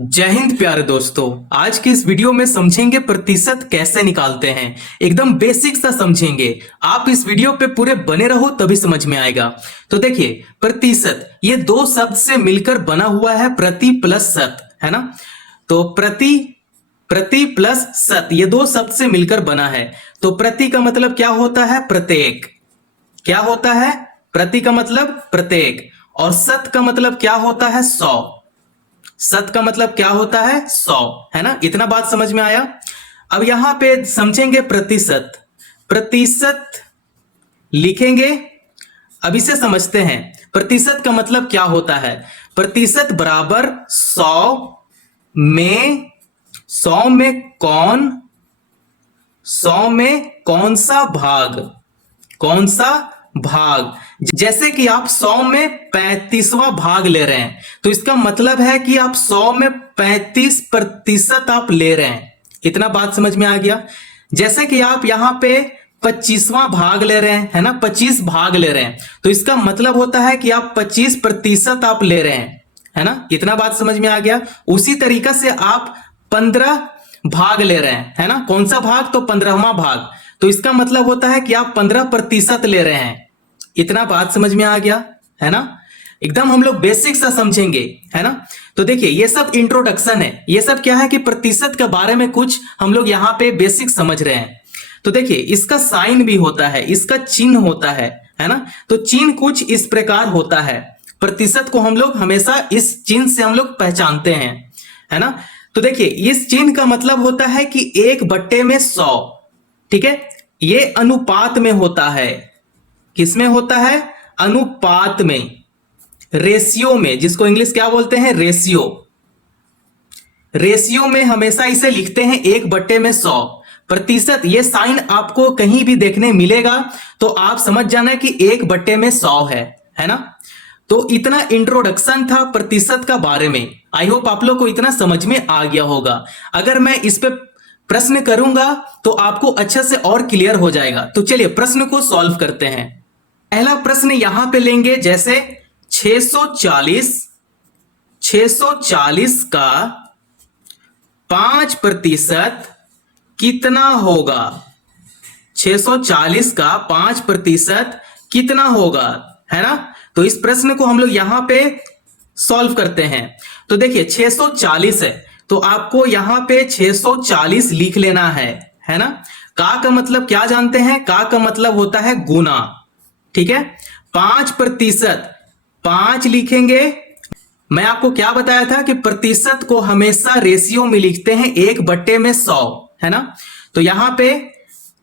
जय हिंद प्यारे दोस्तों। आज की इस वीडियो में समझेंगे प्रतिशत कैसे निकालते हैं। एकदम बेसिक सा समझेंगे। आप इस वीडियो पे पूरे बने रहो तभी समझ में आएगा। तो देखिए, प्रतिशत ये दो शब्द से मिलकर बना हुआ है, प्रति प्लस शत, है ना। तो प्रति प्लस शत ये दो शब्द से मिलकर बना है। तो प्रति का मतलब क्या होता है? प्रत्येक। क्या होता है? प्रति का मतलब प्रत्येक। और शत का मतलब क्या होता है? 100। शत का मतलब क्या होता है? 100, है ना। इतना बात समझ में आया। अब यहां पे समझेंगे प्रतिशत। प्रतिशत लिखेंगे। अब इसे समझते हैं। प्रतिशत का मतलब क्या होता है? प्रतिशत बराबर 100 में कौन सा भाग, कौन सा भाग। जैसे कि आप 100 में 35वां भाग ले रहे हैं, तो इसका मतलब है कि आप 100 में 35% आप ले रहे हैं। इतना बात समझ में आ गया। जैसे कि आप यहां पे 25वां भाग ले रहे हैं, है ना, 25 भाग ले रहे हैं, तो इसका मतलब होता है कि आप 25% आप ले रहे हैं, है ना। इतना बात समझ में आ गया। उसी तरीका से आप 15 भाग ले रहे हैं, है ना। कौन सा भाग? तो 15वां भाग। तो इसका मतलब होता है कि आप 15% ले रहे हैं। इतना बात समझ में आ गया, है ना। एकदम हम लोग बेसिक सा समझेंगे, है ना। तो देखिए, ये सब इंट्रोडक्शन है। ये सब क्या है कि प्रतिशत के बारे में कुछ हम लोग यहां पे बेसिक समझ रहे हैं। तो देखिए, इसका साइन भी होता है, इसका चिन्ह होता है ना। तो चिन्ह कुछ इस प्रकार होता है। प्रतिशत को हम लोग हमेशा इस चिन्ह से हम लोग पहचानते हैं, है ना। तो देखिए, इस चिन्ह का मतलब होता है कि 1/100। ठीक है, ये अनुपात में होता है। किसमें होता है? अनुपात में, रेशियो में, जिसको इंग्लिश क्या बोलते हैं? रेशियो। रेशियो में हमेशा इसे लिखते हैं 1/100। प्रतिशत ये साइन आपको कहीं भी देखने मिलेगा तो आप समझ जाना कि 1/100 है ना। तो इतना इंट्रोडक्शन था प्रतिशत का बारे में। आई होप आप लोग को इतना समझ में आ गया होगा। अगर मैं इस पे प्रश्न करूंगा तो आपको अच्छे से और क्लियर हो जाएगा। तो चलिए प्रश्न को सॉल्व करते हैं। पहला प्रश्न यहां पे लेंगे, जैसे 640 का 5% कितना होगा? 640 का 5% कितना होगा, है ना। तो इस प्रश्न को हम लोग यहां पे सॉल्व करते हैं। तो देखिए, 640 है तो आपको यहां पे 640 लिख लेना है ना। का मतलब क्या जानते हैं? का मतलब होता है गुना। ठीक है, 5%, 5 लिखेंगे। मैं आपको क्या बताया था कि प्रतिशत को हमेशा रेशियो में लिखते हैं 1/100, है ना। तो यहां पे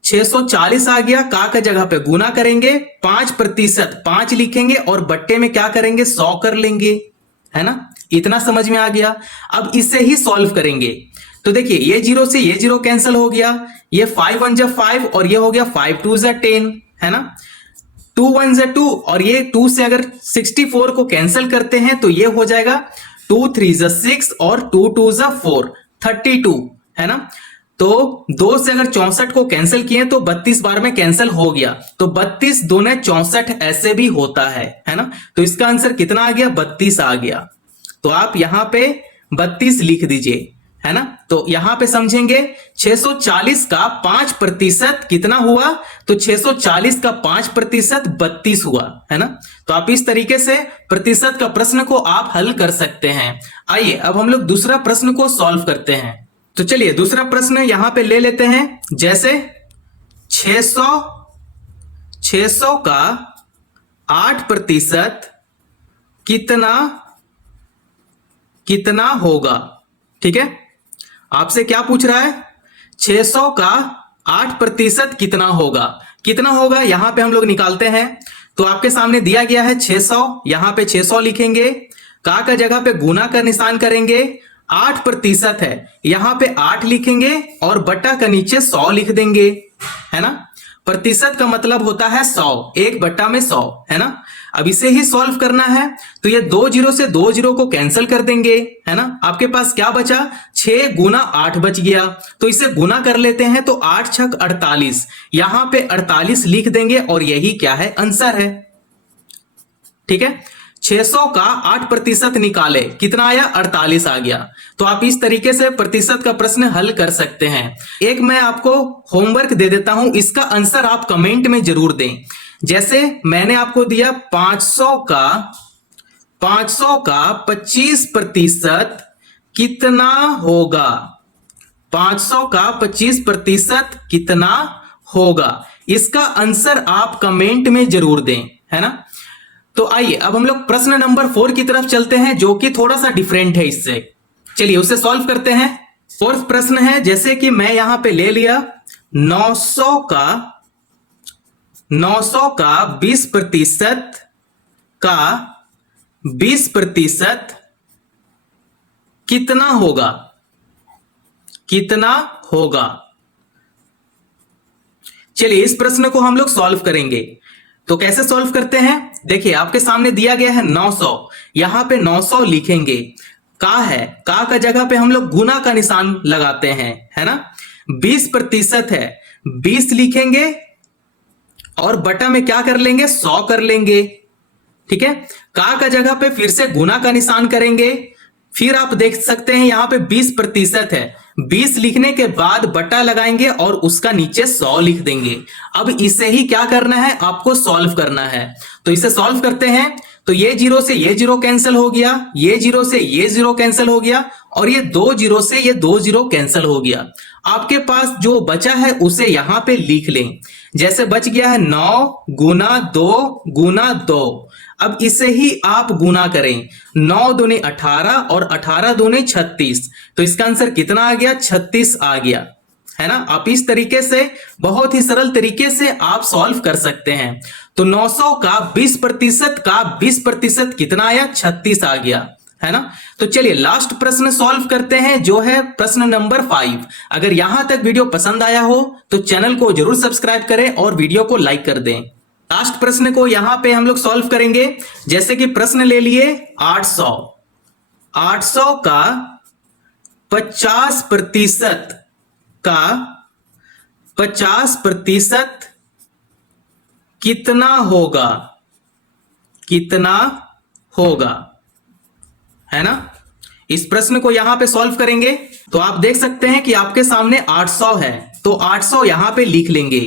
640 आ गया, का जगह पे गुना करेंगे, 5%, 5 लिखेंगे और बट्टे में क्या करेंगे? 100 कर लेंगे, है ना। इतना समझ में आ गया। अब इसे ही सॉल्व करेंगे। तो देखिए, ये जीरो से ये जीरो कैंसिल हो गया, ये 5 1 जा 5 और ये हो गया 5 2 जा 10, है ना। 2 1 जा 2 और ये 2 से अगर 64 को कैंसिल करते हैं तो ये हो जाएगा 2 3 जा 6 और 2 2 जा 4, 32, है ना। तो 2 से अगर 64 को कैंसिल किए तो 32 बार में कैंसिल हो गया, तो 32 दूने 64 ऐसे भी होता है ना। तो इसका आंसर कितना आ गया? 32 आ गया। तो आप यहां पे 32 लिख दीजिए, है ना। तो यहां पे समझेंगे 640 का 5% कितना हुआ? तो 640 का 5% 32 हुआ, है ना। तो आप इस तरीके से प्रतिशत का प्रश्न को आप हल कर सकते हैं। आइए अब हम लोग दूसरा प्रश्न को सॉल्व करते हैं। तो चलिए दूसरा प्रश्न यहां पे ले लेते हैं, जैसे 600 का 8% कितना होगा? ठीक है, आपसे क्या पूछ रहा है? 600 का 8% कितना होगा? कितना होगा यहां पे हम लोग निकालते हैं। तो आपके सामने दिया गया है 600, यहां पे 600 लिखेंगे, का जगह पे गुना का निशान करेंगे, 8% है, यहां पे 8 लिखेंगे और बटा का नीचे 100 लिख देंगे, है ना। प्रतिशत का मतलब होता है 100, 1/100, है ना। अब इसे ही सॉल्व करना है, तो ये 2 जीरो से 2 जीरो को कैंसिल कर देंगे, है ना। आपके पास क्या बचा? 6 गुना 8 बच गया। तो इसे गुना कर लेते हैं, तो 8 छक 48, यहां पे 48 लिख देंगे और यही क्या है? आंसर है। ठीक है, 600 का 8% निकाले, कितना आया? 48 आ गया। तो आप इस तरीके से प्रतिशत का प्रश्न हल कर सकते हैं। एक मैं आपको होमवर्क दे देता हूं, इसका आंसर आप कमेंट में जरूर दें। जैसे मैंने आपको दिया 500 का 25% कितना होगा? 500 का 25% कितना होगा? इसका आंसर आप कमेंट में जरूर दें, है ना। तो आइए अब हम लोग प्रश्न नंबर 4 की तरफ चलते हैं, जो कि थोड़ा सा डिफरेंट है इससे। चलिए उसे सॉल्व करते हैं। फोर्थ प्रश्न है, जैसे कि मैं यहां पे ले लिया 900 का 20% का 20% कितना होगा? कितना होगा? चलिए इस प्रश्न को हम लोग सॉल्व करेंगे। तो कैसे सॉल्व करते हैं? देखिए आपके सामने दिया गया है 900, यहां पे 900 लिखेंगे। का है, का का जगह पे हम लोग गुना का निशान लगाते हैं, है ना। 20% है, 20 लिखेंगे और बटा में क्या कर लेंगे? 100 कर लेंगे, ठीक है। का जगह पे फिर से गुना का निशान करेंगे। फिर आप देख सकते हैं यहां पे 20% है, 20 लिखने के बाद बटा लगाएंगे और उसका नीचे 100 लिख देंगे। अब इसे ही क्या करना है? आपको सॉल्व करना है। तो इसे सॉल्व करते हैं। तो ये 0 से ये 0 कैंसिल हो गया, ये 0 से ये 0 कैंसिल हो गया और ये 2 0 से ये 2 0 कैंसिल हो गया। आपके पास जो बचा है उसे यहां पे लिख लें। जैसे बच गया है 9 गुना 2 गुना 2। अब इसे ही आप गुना करें, 9 दूनी 18 और 18 दूनी 36। तो इसका आंसर कितना आ गया? 36 आ गया, है ना। आप इस तरीके से बहुत ही सरल तरीके से आप सॉल्व कर सकते हैं। तो 900 का 20% कितना आया? 36 आ गया, है ना। तो चलिए लास्ट प्रश्न सॉल्व करते हैं, जो है प्रश्न नंबर 5। अगर यहां तक वीडियो पसंद आया हो तो चैनल को जरूर सब्सक्राइब करें और वीडियो को लाइक कर दें। लास्ट प्रश्न को यहां पे हम लोग सॉल्व करेंगे। जैसे कि प्रश्न ले लिए 800 का 50% का 50% कितना होगा? कितना होगा, है ना। इस प्रश्न को यहां पे सॉल्व करेंगे। तो आप देख सकते हैं कि आपके सामने 800 है, तो 800 यहां पे लिख लेंगे।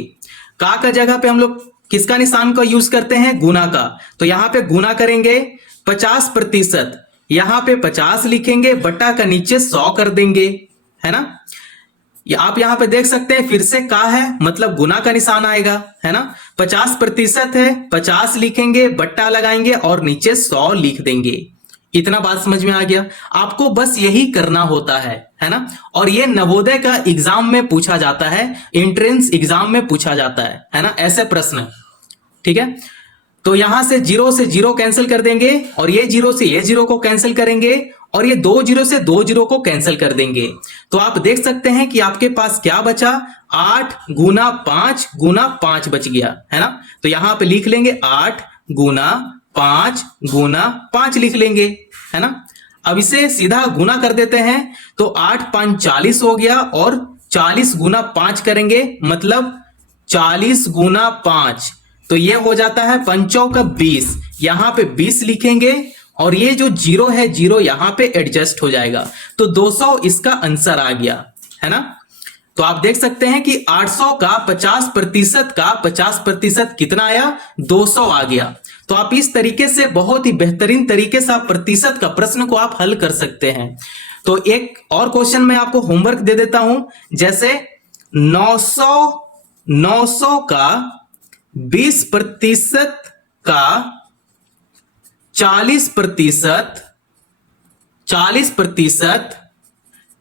का जगह पे हम लोग किसका निशान का यूज करते हैं? गुना का। तो यहां पे गुना करेंगे 50%, यहां पे 50 लिखेंगे, बटा का नीचे 100 कर देंगे, है ना। आप यहां पे देख सकते हैं फिर से का है, मतलब गुना का निशान आएगा, है ना। 50% है, 50 लिखेंगे, बट्टा लगाएंगे और नीचे 100 लिख देंगे। इतना बात समझ में आ गया? आपको बस यही करना होता है ना। और ये नवोदय का एग्जाम में पूछा जाता है, एंट्रेंस एग्जाम में पूछा जाता है ना, ऐसे प्रश्न, ठीक है। तो यहां से 0 से 0 कैंसिल कर देंगे और ये 0 से ये 0 को कैंसिल करेंगे और ये 2 0 से 2 0 को कैंसिल कर देंगे। तो आप देख सकते हैं कि आपके पास क्या बचा? 8 गुना 5 गुना 5 बच गया, है ना। तो यहां पे लिख लेंगे 8 गुना 5 गुना 5 लिख लेंगे, है ना। अब इसे सीधा गुना कर देते हैं। तो 8 5 40 हो गया और 40 गुना 5 करेंगे, मतलब 40 गुना 5। तो ये हो जाता है 5 का 20, यहां पे 20 लिखेंगे और ये जो 0 है 0 यहां पे एडजस्ट हो जाएगा। तो 200 इसका आंसर आ गया, है ना। तो आप देख सकते हैं कि 800 का 50% कितना आया? 200 आ गया। तो आप इस तरीके से बहुत ही बेहतरीन तरीके से आप प्रतिशत का प्रश्न को आप हल कर सकते हैं। तो एक और क्वेश्चन मैं आपको होमवर्क दे देता हूं। जैसे 900 का 20% का 40%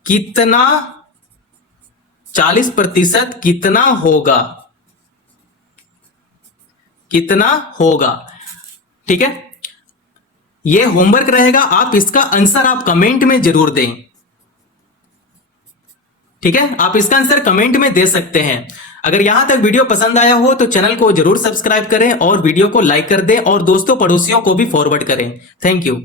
कितना 40% कितना होगा? कितना होगा, ठीक है। यह होमवर्क रहेगा, आप इसका आंसर आप कमेंट में जरूर दें, ठीक है। आप इसका आंसर कमेंट में दे सकते हैं। अगर यहां तक वीडियो पसंद आया हो तो चैनल को जरूर सब्सक्राइब करें और वीडियो को लाइक कर दें और दोस्तों पड़ोसियों को भी फॉरवर्ड करें। Thank you.